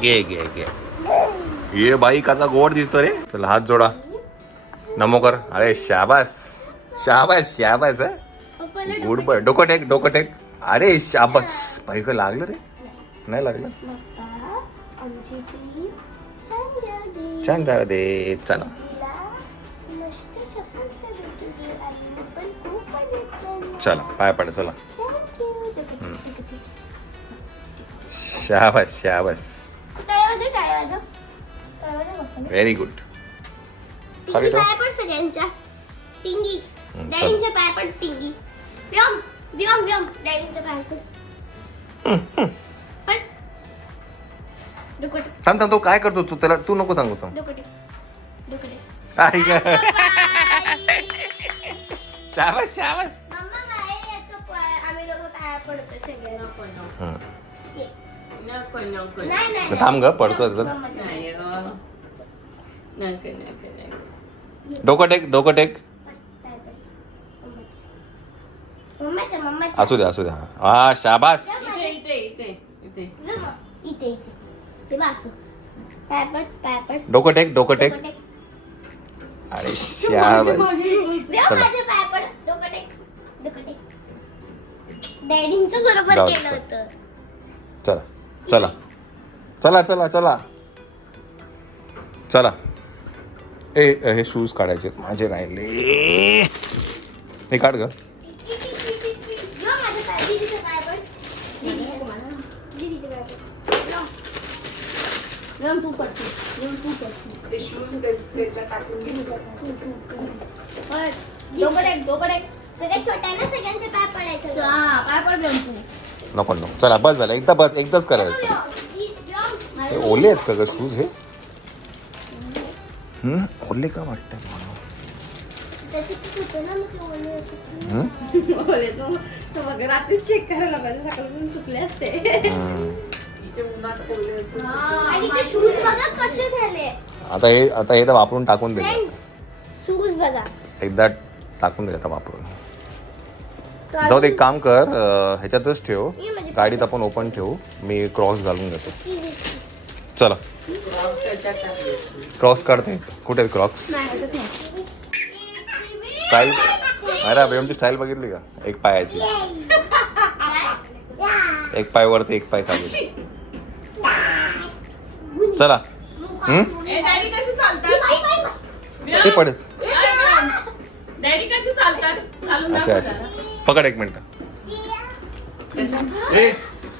घे घे घे. ये बाई काचा गोड दिसतो रे. चला हात जोडा, नमो कर. अरे शाबास शाबास शाबास. Good boy. डोकं टेक डोकं टेक. अरे शाबास. बाई का लागलं रे? नाही लागलं. छान जाऊ दे. चला चला पाय पडा. चला शाबास शाबास. Very good. सगळ्यांच्या टिंगी. डॅडींच्या पाय पण टिंगी. व्योम व्योम व्योम. डॅडींच्या पाय पण डुकट. थांब थांब. तो काय करतो तू? त्याला तू नको सांगू. थांब. डुकट डुकट. शाबास शाबास. मम्मा बाहेर येतो. आम्ही लोक पाया पडतो सगळे. नाही नाही थांब ग. पडतो डोकं टेक डोकं टेक. असू द्या असू द्या. हा शाबास. डोकं टेक डोकं टेक. अरे शाबास. डॅडींचं बरोबर जाऊ, केलं चल. होतं. चला चला चला चला चला चला. हे शूज काढायचे माझे राहिले. हे काढ ग. सगळ्यात छोट्याला सगळ्यांचे पाय पडायचं. नको नको. चला बस झालं. एकदा बस. एकदाच करायचं. हे ओले आहेत का ग शूज? हे ओले का वाटतंय मला? रात्री चेक करायला पाहिजे. सकाळपासून सुकले असते. आता हे तर वापरून टाकून दे. शूज बघा. एकदा टाकून दे आता वापरून. जाऊ दे. एक काम कर. ह्याच्यातच ठेव. गाडीत आपण ओपन ठेवू. मी क्रॉस घालून घेतो. चला क्रॉस काढते. कुठे क्रॉक्स? स्टाईल. अरे बेमची स्टाईल बघितली का? एक पायाची. एक पाय वरती एक पाय खाली. चला. डॅडी कशी चालतात? ते पडेल. डॅडी कशी चालतात? चालून असे असे. पकड एक मिनिट.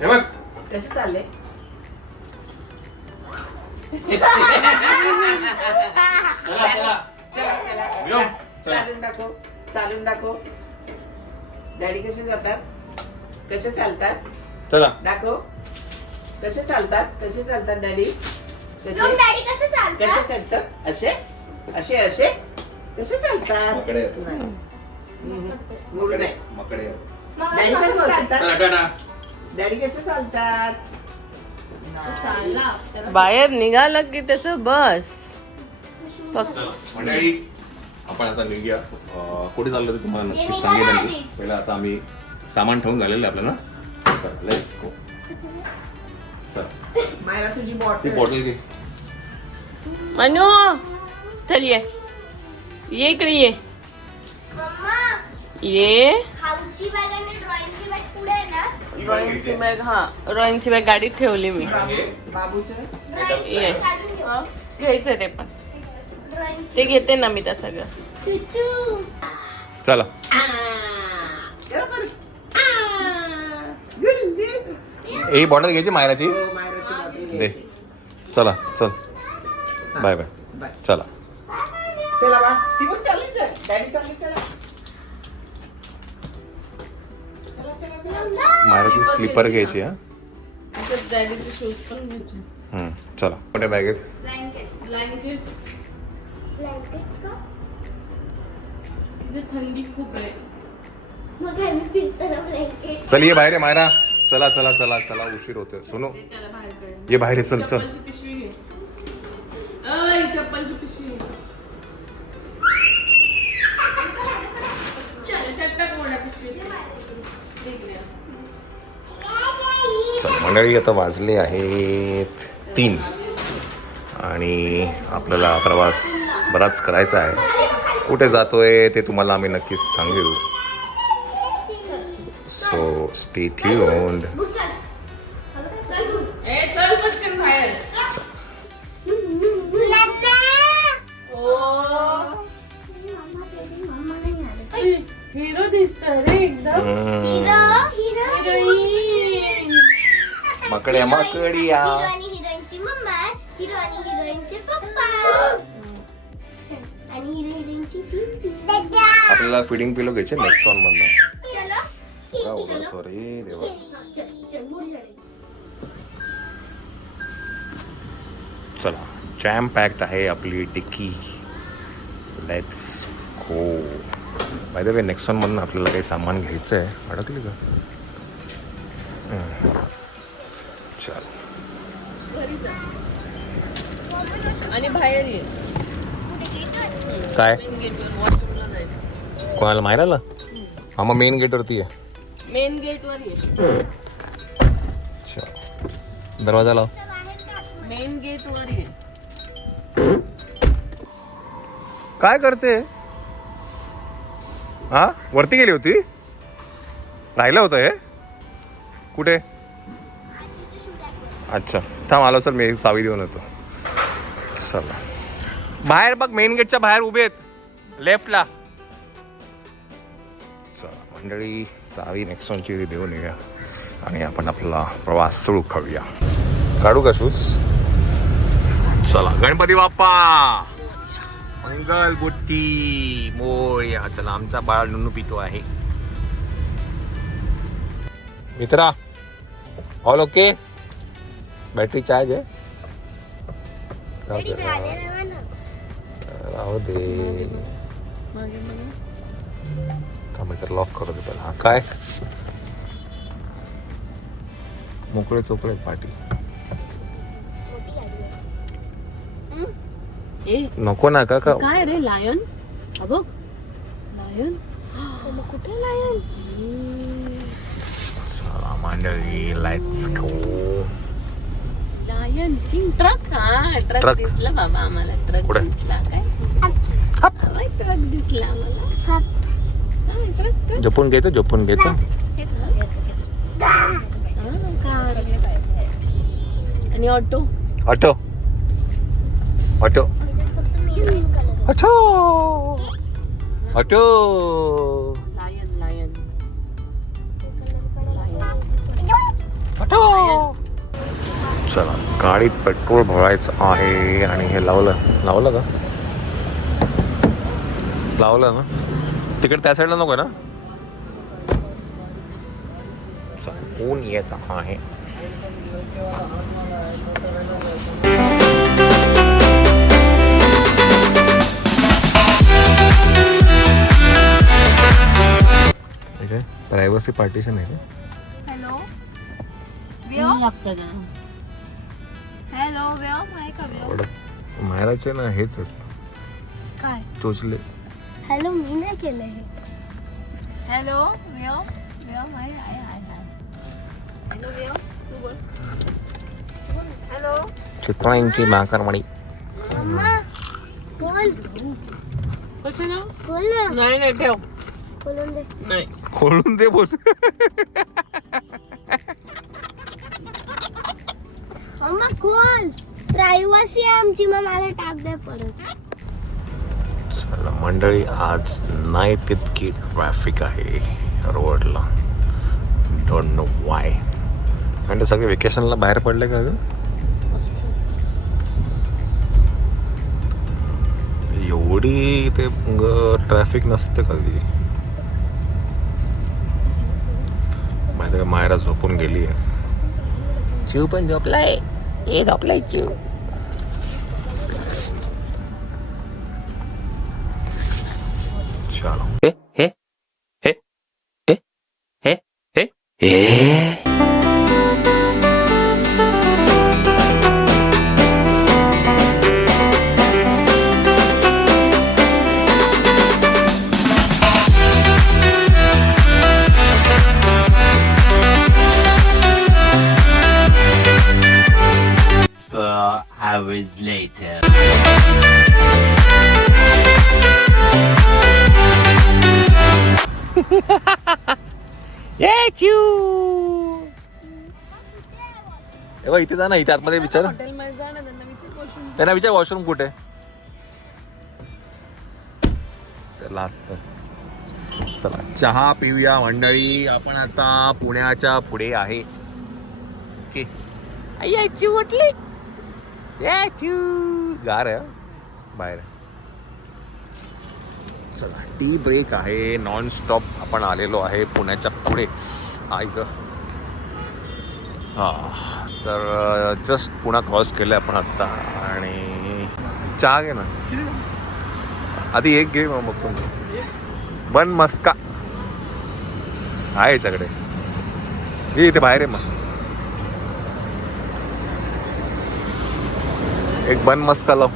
हे बघ कसे चालले? चालून दाखव. चालून दाखव. डॅडी कसे जातात? कसे चालतात? चला दाखव. कसे चालतात? कसे चालतात डॅडी? कसे डॅडी कसं चालतं? कसे चालतात? असे असे असे कसे चालतात? मकडे येतो. गुड नाही. मकडे येतो. डॅडी कसे चालतात? चला टाटा. डॅडी कसे चालतात? बाहेर निघालं की त्याचं बस. चला मंडळी आपण आता निघूया. कुठे चाललो ते तुम्हाला नक्कीच सांगितलं मी. पहिला आता आम्ही सामान ठेवून झालेलं आहे आपलं ना. चला लेट्स गो. चला मायला तुझी ती बॉटल बॉटल घे. मनू चल ये इकडे ये. ये खाऊची बॅग आणि ड्रॉइंगची बॅग पुढे आहे ना. ड्रॉइंगची बॅग. हा ड्रॉइंगची बॅग गाडीत ठेवली मी. बाबूचं ड्रॉइंगची ये. बॅग काढून ठेव. हा, घ्यायचंय ते पण. ड्रॉइंगची ते घेते ना मी त्या सगळं. चुचू. चला ही बॉटल घ्यायची मायराची. मायराची बॉटल दे. चला चल. Bye bye. बाय. चला चला बा. ती पण चालली. डॅडी चालली. चला चला चला चला. मायराची स्लीपर घ्यायची. हा डॅडीचे शूज पण घ्यायचे. चला मोठ्या बॅगेत. ब्लँकेट. ब्लँकेट. ब्लँकेट का? तिथे थंडी खूप आहे. मग आम्ही फिरताना ब्लँकेट. चल ये बाहेर आहे मायरा. चला चला चला चला. उशीर होतोय. सोनू ते त्याला बाहेर काढ. ये बाहेर आहे. चल चल. चप्पलची पिशवी घे. अय चप्पलची पिशवी घे. त्याच्यात टाक मोठ्या पिशवीत. ठीक आहे. चल मंडळी आता वाजले आहेत 3 आणि आपल्याला प्रवास बराच करायचा आहे. कुठे जातोय ते तुम्हाला आम्ही नक्कीच सांगू. So stay tuned. हिरो दिसतोय रे एकदम. मकड्या मकडिया. हिरो आणि हिरोईनची मम्मा, हिरो आणि हिरोईनचे पप्पा आणि हिरो हिरोईनची दादा. आपल्याला फिडिंग पिलो घ्यायचे नेक्सॉन मधनं. चलो आवडतो रे देवा. चला जॅम पॅक्ड आहे आपली dicky. Let's go. By the way Nexon मधनं आपल्याला काही सामान घ्यायचं आहे. अडकली का? चल आणि बाहेर ये. काय मेन गेटवर वॉशरूमला जायचं. कोणाला मायराला? हा मग मेन गेटवरती आहे. मेन गेटवर ये. अच्छा दरवाजा लाव. मेन गेटवर ये. काय करते? हा वरती गेली होती? राहिलं होतं हे कुठे? अच्छा थांब आलो. चल मी सावी देऊन येतो. चला बाहेर बघ मेन गेटच्या बाहेर उभे आहेत लेफ्टला. चला मंडळी चावी नेक्सॉनची देऊन येऊया आणि आपण आपला प्रवास सुरू करूया. काढू का शूज? चला गणपती बाप्पा मंगल बुद्धी मोरया. चला आमचा बाळ नुनू पितो आहे. मित्रा ऑल ओके? बॅटरी चार्ज आहे? राहू दे. थांब तर लॉक करू दे पहिला. हा काय मोकळे चोकळे पाठी नको ना का? काय रे लायन? बघ लायन. कुठे लायन? चला मंडळी let's go. Lion king. Truck. हा ट्रक ट्रक. दिसला बाबा आम्हाला. ट्रक कुठे? दिसला. काय ट्रक दिसला आम्हाला. ट्रक. झोपून घेतो झोपून घेतो. कार आणि auto. Auto auto auto auto. Lion lion auto. चला गाडीत पेट्रोल भरायचं आहे आणि हे लावलं का? लावलं ना? तिकडे त्या साईडला नको ना? चला ऊन येत आहे. प्रायव्हसी पार्टिशन आहे का? हॅलो हॅलो आवडत मायराचे ना हेच आहेत काय? चोचले. हॅलो मी नाही केलं हे. Hello hello. चित्रांची माकरमणी. मम्मा बोल कसं ना? बोल ना. नाही ठेव. बोलून दे. नाही खोलून दे बोल. मम्मा खोल. प्रायव्हसी आहे आमची. मग मला टाक दे परत. चला मंडळी आज नाही तितकी ट्रॅफिक आहे रोडला. Don't know Y. म्हणजे सगळे वेकेशनला बाहेर पडले का ग? एवढी ते ट्रॅफिक नसते कधी. माहिती मायरा झोपून गेली आहे. चिव पण झोपलाय. एक झोपलाय चिव. चलो हे हे हे हे हे हे हे. hours later. इथे जा ना, इथे आतमध्ये विचार, हॉटेलमध्ये जा ना, त्यांना विचार क्वेश्चन. त्यांना विचार वॉशरूम कुठे आहे? त्याला असतं. चला चहा पिऊया मंडळी. आपण आता पुण्याच्या पुढे आहे. ओके, यायची म्हटली यायची गार आहे बाहेर. चला टी ब्रेक आहे, नॉन स्टॉप आपण आलेलो आहे पुण्याच्या पुढे. ऐक हां, तर जस्ट पुणा क्रॉस केलं आपण आत्ता. आणि चहा घे ना आधी, एक घे मग बघतो. बन मस्का आहे याच्याकडे, ये इथे बाहेर आहे. मग एक बन मस्का लाव.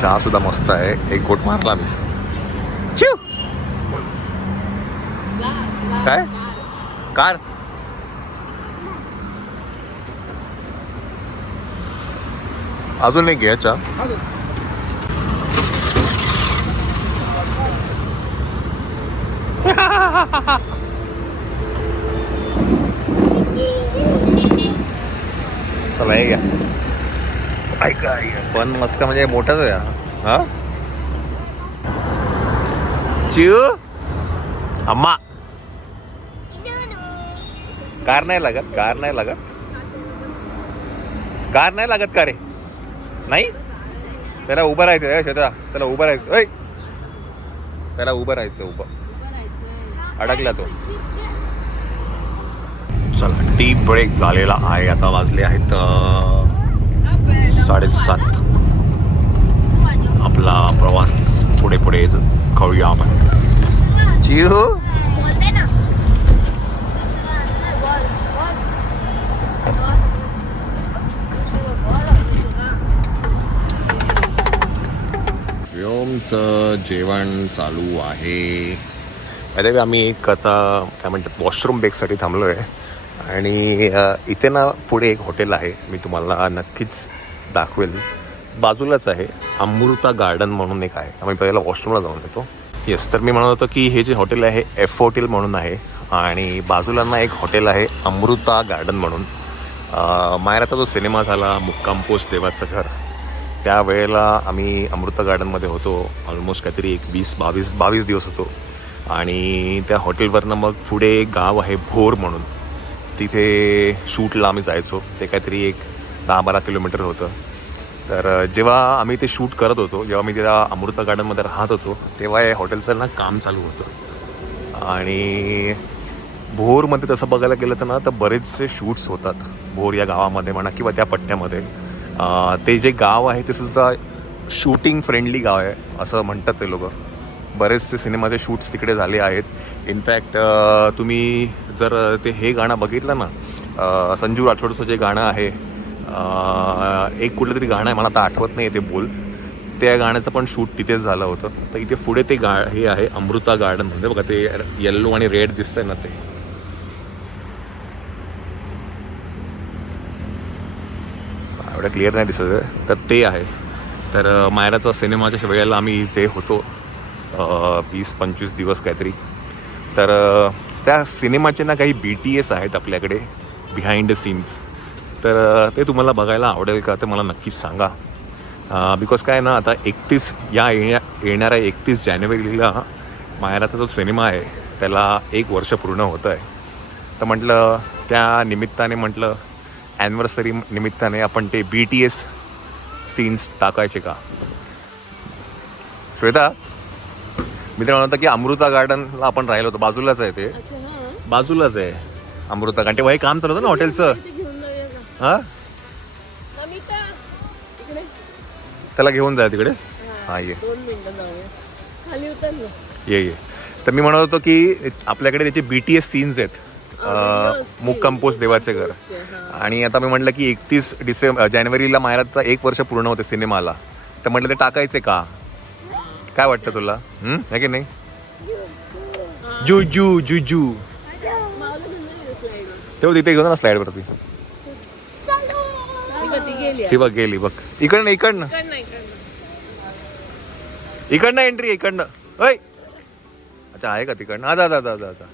चहा सुद्धा मस्त आहे. एक घोट मारला मी. चिव काय कार अजून एक घ्या चहा. चला हे घ्या. ऐका पण मस्का म्हणजे मोठाच आहे हा. चिव अम्मा, कार नाही लागत, कार नाही लागत, कार नाही लागत का रे? नाही, त्याला उभं राहायचं शेता, त्याला उभं राहायचं. ऐ त्याला उभं राहायचं, उभं अडकला तो. चला टी ब्रेक झालेला आहे. आता वाजले आहेत 7:30. आपला प्रवास पुढे पुढे करूया आपण. चिव बोलते ना. व्योमचं जेवण चालू आहे. आता आम्ही एक आता काय म्हणतात वॉशरूम ब्रेकसाठी थांबलो आहे. आणि इथे ना पुढे एक हॉटेल आहे, मी तुम्हाला नक्कीच दाखवेल. बाजूलाच आहे, अमृता गार्डन म्हणून एक आहे. आम्ही पहिला वॉशरूमला जाऊन येतो. येस, तर मी म्हणत होतो की हे जे हॉटेल आहे एफ हॉटेल म्हणून आहे. आणि बाजूला ना एक हॉटेल आहे अमृता गार्डन म्हणून. मायराचा जो सिनेमा झाला मुक्काम पोस्ट देवाचं घर, त्यावेळेला आम्ही अमृता गार्डनमध्ये होतो. ऑलमोस्ट काहीतरी एक 22 दिवस होतो. आणि त्या हॉटेलवरनं मग पुढे एक गाव आहे भोर म्हणून, तिथे शूटला आम्ही जायचो. ते काहीतरी एक 10-12 किलोमीटर होतं. तर जेव्हा आम्ही ते शूट करत होतो, जेव्हा मी त्या अमृता गार्डनमध्ये राहत होतो, तेव्हा या हॉटेलचं ना काम चालू होतं. आणि भोरमध्ये तसं बघायला गेलं तर ना, तर बरेचसे शूट्स होतात भोर या गावामध्ये म्हणा किंवा त्या पट्ट्यामध्ये. ते जे गाव आहे ते सुद्धा शूटिंग फ्रेंडली गाव आहे असं म्हणतात ते लोक. बरेचसे सिनेमाचे शूट्स तिकडे झाले आहेत. इनफॅक्ट तुम्ही जर ते हे गाणं बघितलं ना, संजू राठोडचं जे गाणं आहे, एक कुठलं तरी गाणं आहे, मला आता आठवत नाही ते बोल, त्या गाण्याचं पण शूट तिथेच झालं होतं. तर इथे पुढे ते हे आहे अमृता गार्डन म्हणजे बघा, ते येल्लो आणि रेड दिसतंय ना, ते एवढं क्लिअर नाही दिसत आहे, तर ते आहे. तर मायराचा सिनेमाच्या वेळेला आम्ही इथे होतो 20-25 दिवस काहीतरी. तर त्या सिनेमाचे ना काही BTS आहेत आपल्याकडे, बिहाइंड द सीन्स. तर ते तुम्हाला बघायला आवडेल का ते मला नक्कीच सांगा. बिकॉज काय ना, आता 31 येणाऱ्या 31 जानेवारीला मायराचा जो सिनेमा आहे त्याला 1 वर्ष पूर्ण होतं आहे. तर म्हटलं त्या निमित्ताने, म्हटलं ॲनिव्हर्सरी निमित्ताने आपण ते BTS सीन्स टाकायचे का. श्वेता, मी तर म्हणतो की अमृता गार्डनला आपण राहिलो होतो, बाजूलाच आहे ते, बाजूलाच आहे अमृता गार्डन. तेव्हा हे काम चालू होतं ना हॉटेलचं. हां, त्याला घेऊन जा तिकडे. हां ये, 2 मिनिटं जाऊया, खाली उतर ना. ये. तर मी म्हणत होतो की आपल्याकडे त्याचे BTS सीन्स आहेत, मुक्काम पोस्ट देवाचे घर. आणि आता मी म्हटलं की 31 जानेवारीला मायराचा 1 वर्ष पूर्ण होते सिनेमाला. तर म्हटलं ते टाकायचे का, काय वाटतं तुला? आहे की नाही? जुजू जुजू तेव्हा तिथे घेऊन ना स्लाइड वरती. ती बघ गेली बघ. इकडनं इकडनं इकडनं एंट्री इकडनं. ओय अच्छा आहे का तिकडनं. आता आता आता आता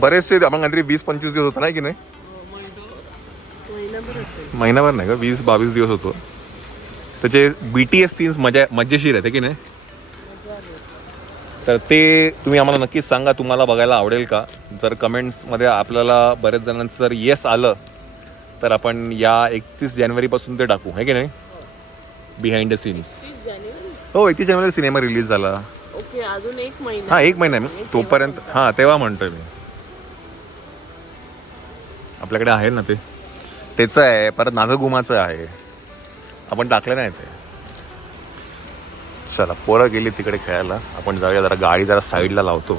बरेचसे मग काहीतरी 20-25 दिवस होता नाही की नाही. महिनाभर नाही का 20-22 दिवस होतो. त्याचे BTS सीन्स मजेशीर आहेत की नाही. तर ते तुम्ही आम्हाला नक्कीच सांगा तुम्हाला बघायला आवडेल का. जर कमेंट्समध्ये आपल्याला बरेच जणांचं जर येस आलं तर आपण या 31 जानेवारीपासून ते टाकू आहे की नाही बिहाइंड द सीन्स. हो 31 जानेवारी सिनेमा रिलीज झाला. ओके अजून 1 महिना. हा 1 महिना आहे तोपर्यंत. हा तेव्हा म्हणतोय मी. आपल्याकडे आहे ना ते त्याचं आहे. परत नाझं गुमाचं आहे. आपण टाकलं नाही ते. चला पोरं गेली तिकडे खेळायला. आपण जाऊया जरा. गाडी जरा साईडला लावतो.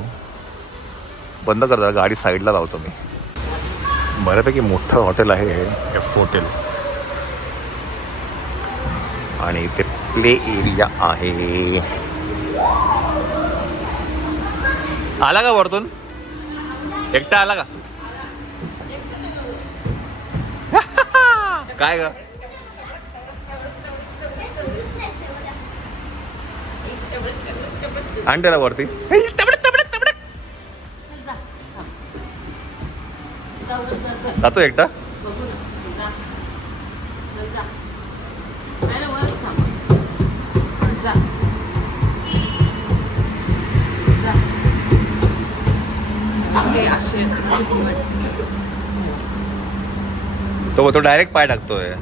बंद कर जरा गाडी साईडला लावतो मी. बऱ्यापैकी मोठं हॉटेल आहे हे F हॉटेल. आणि इथे प्ले एरिया आहे. आला का वरतून एकटा आला का काय ग. आण त्याला वरती. जातो एकटा. तो डायरेक्ट पाय टाकतोय.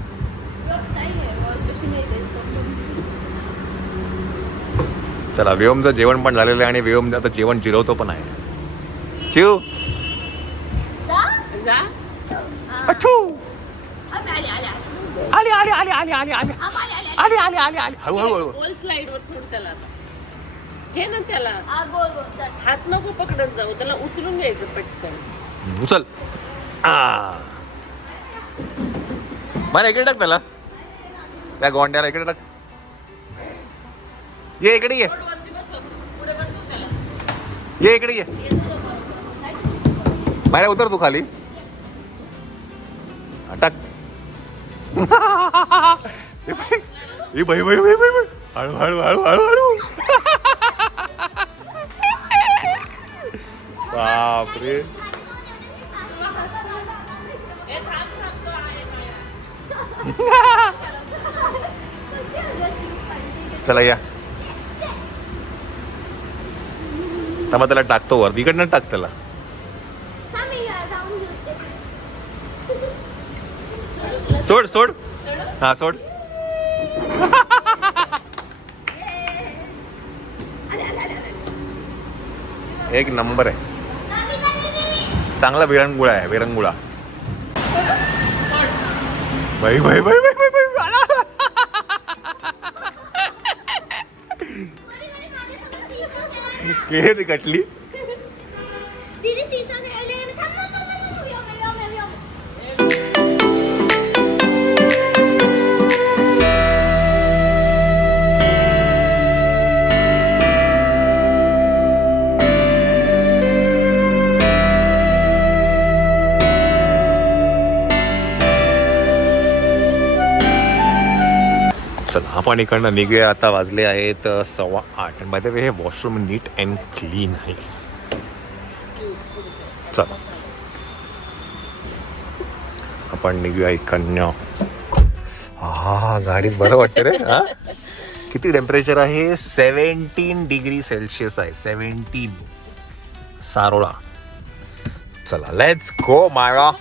चला व्योमचं जेवण पण झालेलं आहे आणि व्योम आता जेवण जिरवतो पण आहे. चिव अच्छू आली आली आली आली आली आली आली आली आली आली. हळूहळू गोल स्लाइड वर सोड त्याला. घे ना त्याला. हात नको पकडत जाऊ त्याला. उचलून घ्यायचं पटकन. उचल. मला इकडे टाक त्याला. त्या गोंड्याला इकडे टाक. ये इकडे ये. पुढे बसव त्याला. ये इकडे ये. बाहेर उतर तू खाली. टाक. ए बाई बाई बाई बाई हळू हळू हळू हळू हळू. बापरे. चला या. मग त्याला टाकतो वर. इकडनं टाक त्याला. सोड सोड. हा सोड. एक नंबर आहे. चांगला विरंगुळा आहे विरंगुळा. बाई बाई बाई बाई बाई बाई. के ती कटली. दीदी सीसो खेळले. थांब थांब थांब. व्योम. चला आपण इकडनं निघूया. आता वाजले आहेत 8:15. बाय द वे हे वॉशरूम नीट अँड क्लीन आहे. चला आपण निघूया इकडनं. हा गाडीत बरं वाटतं रे. हा किती टेम्परेचर आहे. 17 डिग्री सेल्सिअस आहे. 17 सारोळा. चला लेट्स गो मारा.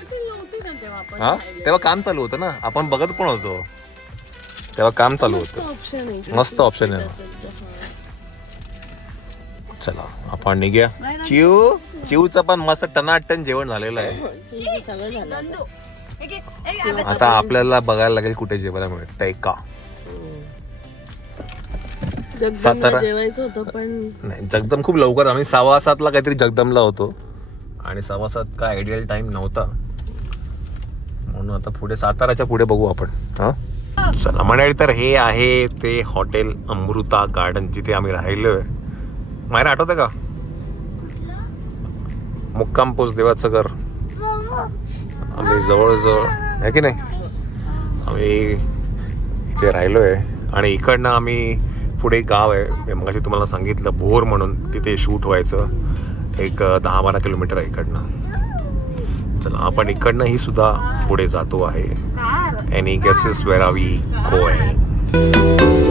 हा तेव्हा काम चालू होतं ना. आपण बघत पण होतो तेव्हा. काम चालू होतं. मस्त ऑप्शन आहे. चला आपण निघूया. चिवचं पण मस्त टनाटन जेवण झालेलं आहे. आता आपल्याला बघायला लागेल कुठे जेवायला मिळतंय का. सातारा जेवायचं होतं पण नाही. जगदम खूप लवकर. आम्ही 7:15 काहीतरी जगदमला होतो आणि 7:15 काय आयडियल टाइम नव्हता म्हणून आता पुढे साताराच्या पुढे बघू आपण. हा चला मंडळी, तर हे आहे ते हॉटेल अमृता गार्डन जिथे आम्ही राहिलोय. मायरा आठवतं का? मुक्काम पोस्ट देवाचं घर. आम्ही जवळजवळ आहे की नाही, आम्ही इथे राहिलोय. आणि इकडनं आम्ही पुढे गाव आहे, मगाशी तुम्हाला सांगितलं भोर म्हणून, तिथे शूट व्हायचं. एक 10-12 किलोमीटर आहे इकडनं. चला आपण इकडनंही सुद्धा पुढे जातो आहे. Any guesses where are we going?